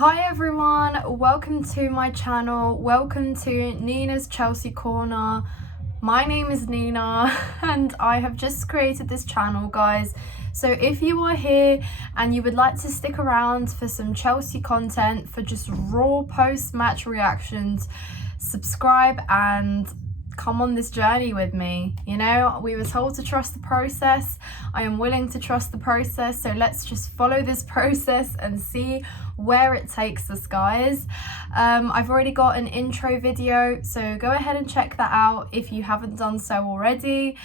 Hi everyone, welcome to my channel, welcome to Nina's Chelsea Corner. My name is Nina and I have just created this channel, guys. So if you are here and you would like to stick around for some Chelsea content, for just raw post-match reactions, subscribe and come on this journey with me. You know, we were told to trust the process. I am willing to trust the process, so let's just follow this process and see where it takes us, guys. I've already got an intro video, so go ahead and check that out if you haven't done so already.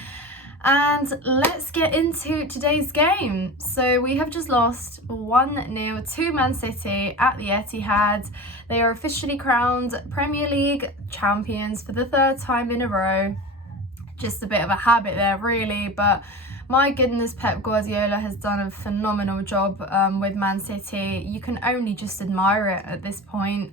And let's get into today's game. So we have just lost 1-0 to Man City at the Etihad. They are officially crowned Premier League champions for the third time in a row. Just a bit of a habit there, really, but my goodness, Pep Guardiola has done a phenomenal job with Man City. You can only just admire it at this point.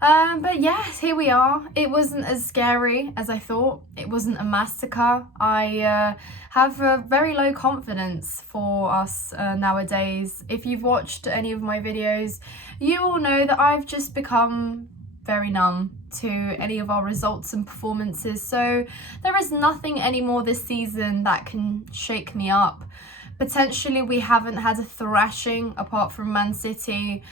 But yes, here we are. It wasn't as scary as I thought. It wasn't a massacre. I have a very low confidence for us nowadays. If you've watched any of my videos, you all know that I've just become very numb to any of our results and performances. So there is nothing anymore this season that can shake me up. Potentially we haven't had a thrashing apart from Man City,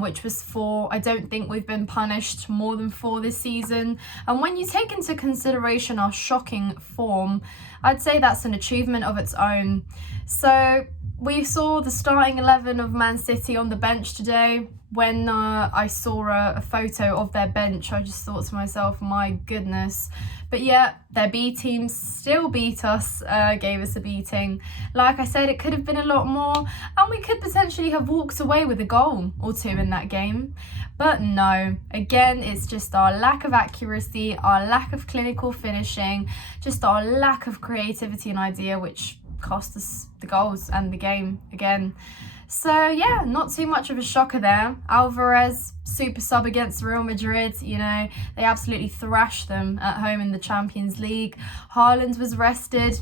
which was 4. I don't think we've been punished more than 4 this season. And when you take into consideration our shocking form, I'd say that's an achievement of its own. So we saw the starting 11 of Man City on the bench today. When I saw a photo of their bench, I just thought to myself, my goodness. But yeah, their B team still beat us, gave us a beating. Like I said, it could have been a lot more, and we could potentially have walked away with a goal or 2 in that game. But no, again, it's just our lack of accuracy, our lack of clinical finishing, just our lack of creativity and idea, which cost us the goals and the game again. So yeah, not too much of a shocker there. Alvarez, super sub against Real Madrid, you know, they absolutely thrashed them at home in the Champions League. Haaland was rested.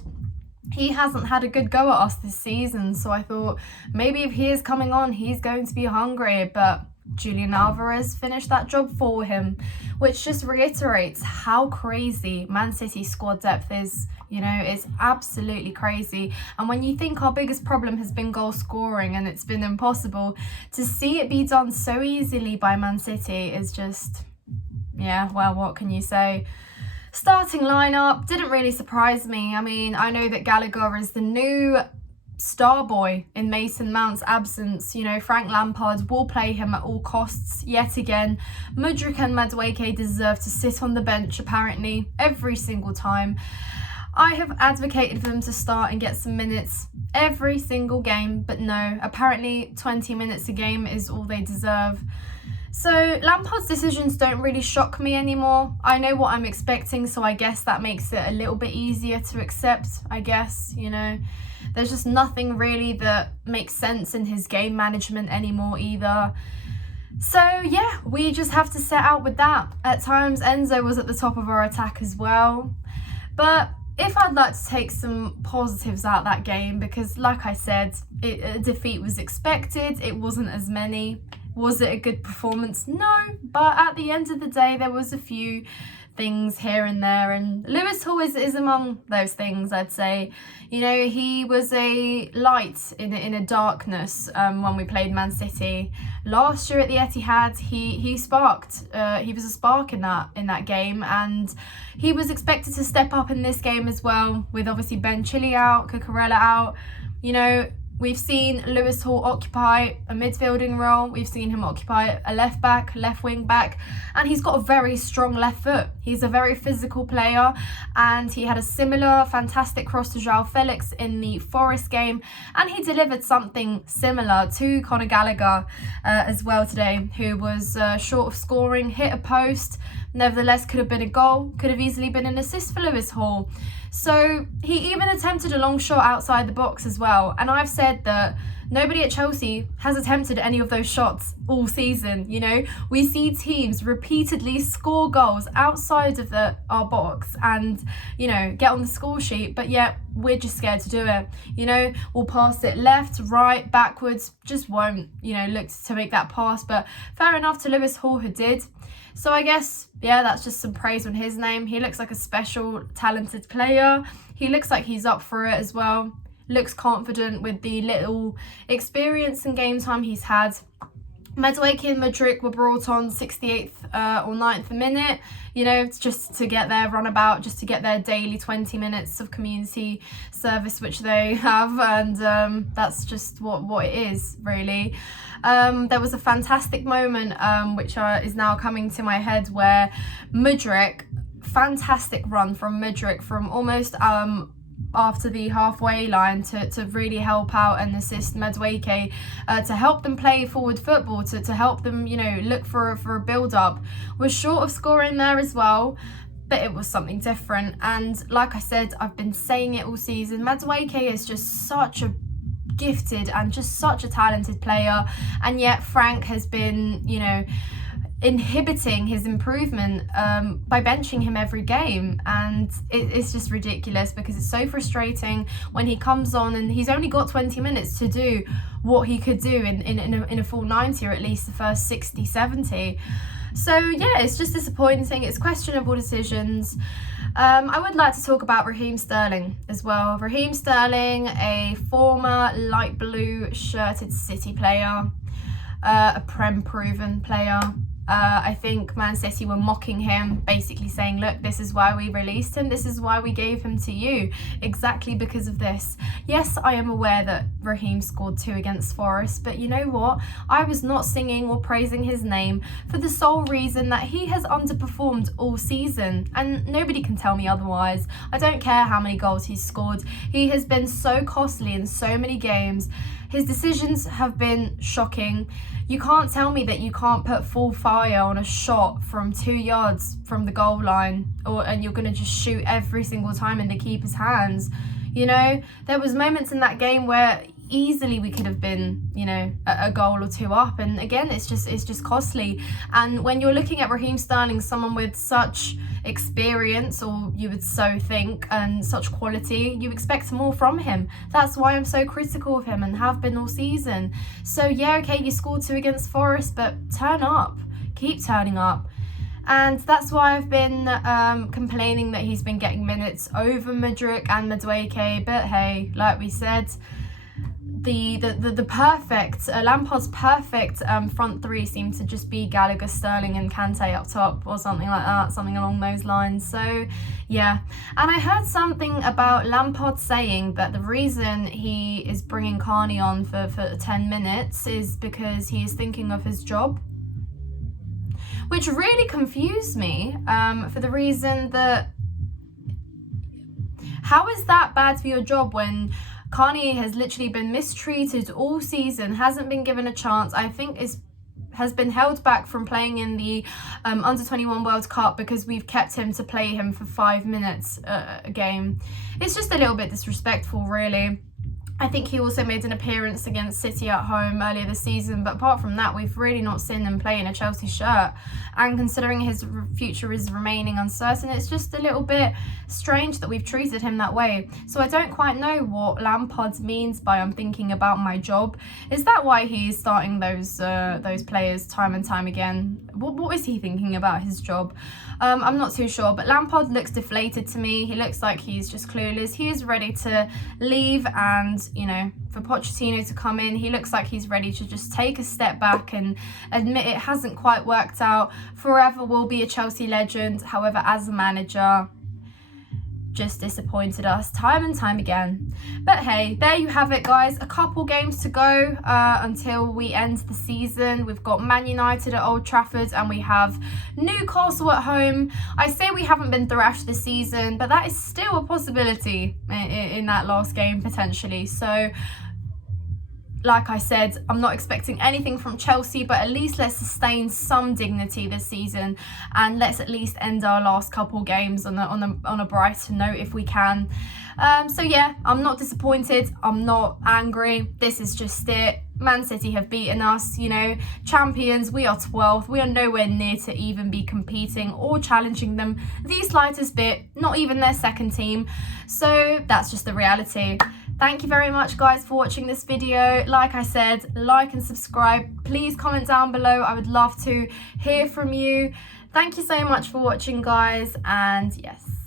He hasn't had a good go at us this season, so I thought maybe if he is coming on, he's going to be hungry, but Julian Alvarez finished that job for him, which just reiterates how crazy Man City's squad depth is. You know, it's absolutely crazy. And when you think our biggest problem has been goal scoring and it's been impossible, to see it be done so easily by Man City is just, yeah, well, what can you say? Starting lineup didn't really surprise me. I mean, I know that Gallagher is the new star boy in Mason Mount's absence. You know, Frank Lampard will play him at all costs yet again. Mudryk and Madueke deserve to sit on the bench apparently every single time. I have advocated for them to start and get some minutes every single game, but no, apparently 20 minutes a game is all they deserve. So Lampard's decisions don't really shock me anymore. I know what I'm expecting, so I guess that makes it a little bit easier to accept, I guess, you know. There's just nothing really that makes sense in his game management anymore either. So yeah, we just have to set out with that. At times Enzo was at the top of our attack as well. But if I'd like to take some positives out that game, because like I said, a defeat was expected, it wasn't as many. Was it a good performance? No, but at the end of the day, there was a few things here and there, and Lewis Hall is among those things, I'd say. You know, he was a light in a darkness when we played Man City. Last year at the Etihad, he sparked. He was a spark in that game, and he was expected to step up in this game as well, with obviously Ben Chilwell out, Cucurella out. You know, we've seen Lewis Hall occupy a midfielding role. We've seen him occupy a left back, left wing back, and he's got a very strong left foot. He's a very physical player, and he had a similar fantastic cross to João Felix in the Forest game, and he delivered something similar to Conor Gallagher as well today, who was short of scoring, hit a post, nevertheless could have been a goal, could have easily been an assist for Lewis Hall. So he even attempted a long shot outside the box as well. And I've said that Nobody at Chelsea has attempted any of those shots all season. You know, we see teams repeatedly score goals outside of our box and, you know, get on the score sheet, but yet we're just scared to do it. You know, we'll pass it left, right, backwards, just won't, you know, look to make that pass. But fair enough to Lewis Hall, who did. So I guess, yeah, that's just some praise on his name. He looks like a special, talented player. He looks like he's up for it as well. Looks confident with the little experience and game time he's had. Madueke and Mudryk were brought on 68th or 9th minute, you know, just to get their runabout, just to get their daily 20 minutes of community service, which they have, and that's just what it is, really. There was a fantastic moment, which is now coming to my head, where Mudryk, fantastic run from Mudryk from almost after the halfway line to really help out and assist Madueke, to help them play forward football, to help them, you know, look for a build-up. Was short of scoring there as well, but it was something different. And like I said, I've been saying it all season, Madueke is just such a gifted and just such a talented player, and yet Frank has been, you know, inhibiting his improvement by benching him every game, and it's just ridiculous, because it's so frustrating when he comes on and he's only got 20 minutes to do what he could do in a full 90, or at least the first 60, 70. So yeah, it's just disappointing. It's questionable decisions. I would like to talk about Raheem Sterling as well. Raheem Sterling, a former light blue shirted City player, a Prem proven player. I think Man City were mocking him, basically saying, look, this is why we released him, this is why we gave him to you, exactly because of this. Yes, I am aware that Raheem scored 2 against Forest, but you know what? I was not singing or praising his name for the sole reason that he has underperformed all season, and nobody can tell me otherwise. I don't care how many goals he's scored. He has been so costly in so many games. His decisions have been shocking. You can't tell me that you can't put full fire on a shot from 2 yards from the goal line, and you're going to just shoot every single time in the keeper's hands. You know, there was moments in that game where easily we could have been, you know, a goal or 2 up, and again, it's just costly. And when you're looking at Raheem Sterling, someone with such experience, or you would so think, and such quality, you expect more from him. That's why I'm so critical of him and have been all season. So yeah, okay, you scored 2 against Forest, but turn up, keep turning up. And that's why I've been complaining that he's been getting minutes over Mudryk and Madueke. But hey, like we said, the perfect Lampard's perfect front three seemed to just be Gallagher, Sterling and Kante up top, or something like that, something along those lines. So yeah, and I heard something about Lampard saying that the reason he is bringing Carney on for 10 minutes is because he is thinking of his job, which really confused me, for the reason that, how is that bad for your job when Carney has literally been mistreated all season, hasn't been given a chance, I think has been held back from playing in the Under-21 World Cup because we've kept him to play him for 5 minutes a game. It's just a little bit disrespectful, really. I think he also made an appearance against City at home earlier this season, but apart from that, we've really not seen him play in a Chelsea shirt. And considering his future is remaining uncertain, it's just a little bit strange that we've treated him that way. So I don't quite know what Lampard means by "I'm thinking about my job." Is that why he's starting those players time and time again? What is he thinking about his job? I'm not too sure, but Lampard looks deflated to me. He looks like he's just clueless. He is ready to leave, and, you know, for Pochettino to come in, he looks like he's ready to just take a step back and admit it hasn't quite worked out. Forever will be a Chelsea legend. However, as a manager, just disappointed us time and time again. But hey, there you have it, guys. A couple games to go until we end the season. We've got Man United at Old Trafford and we have Newcastle at home. I say we haven't been thrashed this season, but that is still a possibility in that last game potentially. So like I said, I'm not expecting anything from Chelsea, but at least let's sustain some dignity this season, and let's at least end our last couple games on a brighter note if we can. So yeah, I'm not disappointed, I'm not angry, this is just it. Man City have beaten us, you know, champions, we are 12th, we are nowhere near to even be competing or challenging them the slightest bit, not even their second team. So that's just the reality. Thank you very much, guys, for watching this video. Like I said, like and subscribe. Please comment down below. I would love to hear from you. Thank you so much for watching, guys, and yes.